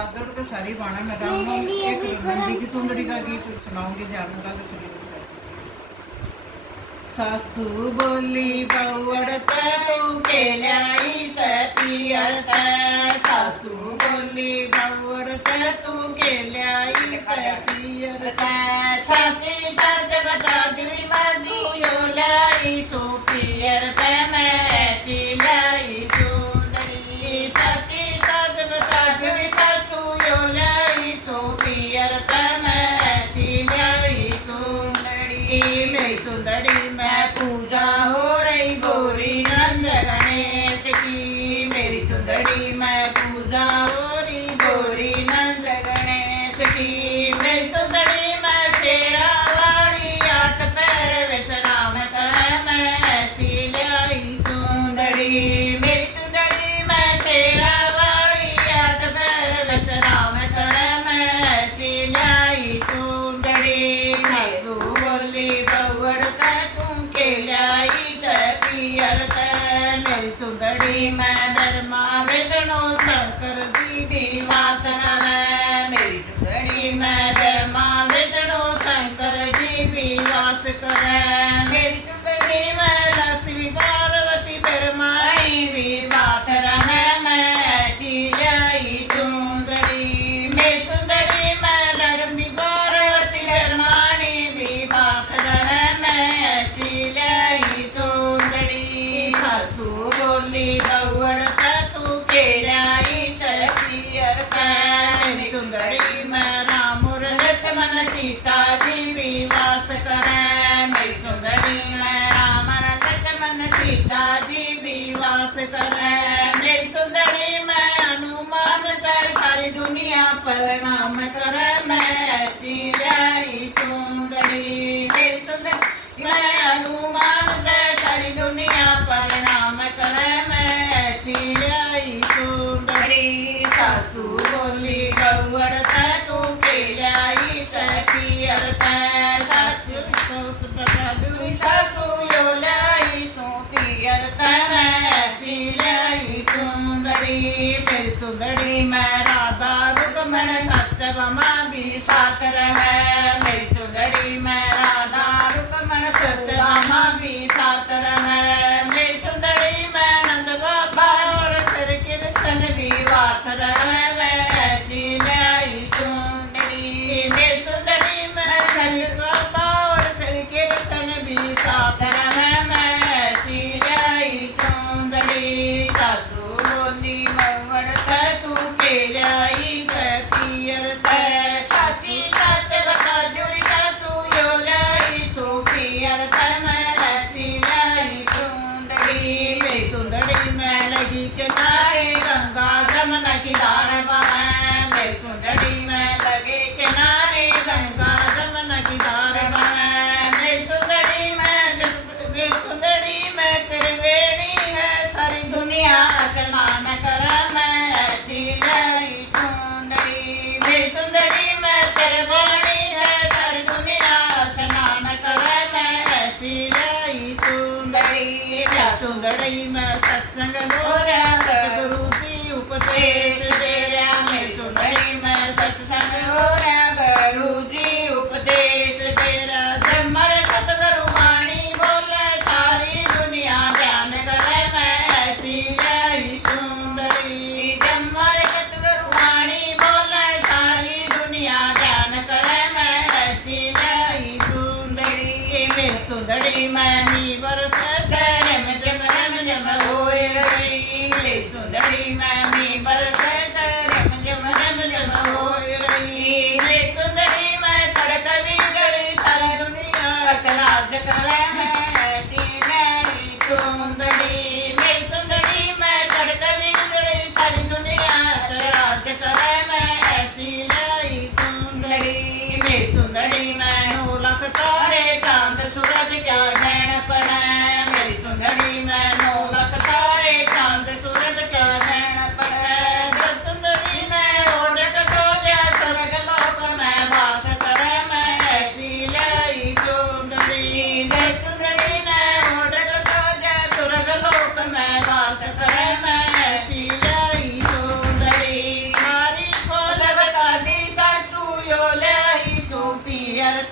आदर तो सारी बाणा मैं राम एक नंदी की सुंदरी का गीत सुनाऊंगी जानू का सासू बोली बवड़त तू केल्याई सपियरत सासू बोली बवड़त तू केल्याई सपियरत साची सच बता दिली बाजू योलाई सोपियरत मैं चिलाई चुंदड़ी साची सच बता दिली सासू योलाई सोपियरत मैं चिलाई चुंदड़ी मेरी चुंदड़ी पूजा हो रही गोरी नंद गणेश की मेरी चुंदड़ी में पूजा हो रही गोरी नंद गणेश की मेरी चुंदड़ी में शेरा वाली 8 पैर विश्राम कर मैं ऐसी लाई चुंदड़ी मेरी चुंदड़ी में शेरा वाली 8 पैर विश्राम कर मैं ऐसी लाई चुंदड़ी सासू बोली बवड़त मेरी चुंदड़ी में ब्रह्मा विष्णु शंकर जी भी मातन मेरी चुंदड़ी में ब्रह्मा विष्णु शंकर जी भी वास कर मेरी चुंदड़ी में लक्ष्मी पार्वती ब्रह्माणी भी साथ रहे मैं ऐसी लाई चुंदड़ी मेरी चुंदड़ी में लक्ष्मी पार्वती ब्रह्माणी भी साथ रहे मैं ऐसी लाई चुंदड़ी सासू बोली बवड़त तू केल्याई सपियरत मेरी चुंदड़ी में राम और लक्ष्मण सीता जी भी वास करे मेरी चुंदड़ी में राम और लक्ष्मण सीता जी भी वास करे मेरी चुंदड़ी में हनुमान सारी दुनिया प्रणाम करे मैं ऐसी लाई चुंदड़ी मेरी चुंदड़ी मैं हनुमान सारी दुनिया प्रणाम करे मैं ऐसी लाई चुंदड़ी सासू बोली बवड़त तू केल्याई सपियरत सासू योलाई सोपियरत मैं ऐसी लाई चुंदड़ी मेरी चुंदड़ी में राधा रुक्मण सत्यभामा भी साथ रहे मेरी चुंदड़ी में राधा रुक्मण सत्यभामा भी साथ रहे मेरी चुंदड़ी में नंद बाबा और श्री कृष्ण भी वास रहे मैं ऐसी लाई चुंदड़ी मेरी चुंदड़ी में श्री बाबा और श्री कृष्ण भी साथ रहे मैं ऐसी लाई चुंदड़ी सासू बोली बवड़त तू केल्याई सपियरत साची सच बता जुड़ी सासू योलाई सोपियरत मैं ऐसी लाई चुंदड़ी मेरी चुंदड़ी में लगी किनारे गंगा जमुना की धार बहे मेरी चुंदड़ी में लगे किनारे गंगा जमुना की धार बहे मेरी चुंदड़ी में त्रिवेणी है सारी दुनिया स्नान कर मैं ऐसी लाई चुंदड़ी मेरी चुंदड़ी में त्रिवेणी है सारी दुनिया स्नान कर मैं ऐसी लाई चुंदड़ी चुंदड़ी में सत्संग हो रहा गुरु जी उपदेश दे रहा मेरी चुंदड़ी में सत्संग हो रहा गुरु जी उपदेश दे रहा जमर सतगुरु वाणी बोले सारी दुनिया ध्यान करे मैं ऐसी लाई चुंदड़ी जमर सतगुरु वाणी बोले सारी दुनिया ध्यान करे मैं ऐसी लाई चुंदड़ी मेरी चुंदड़ी में ही बरस रम जम होए रही मेरी चुंदड़ी में ही बरस ਪੀਅਰ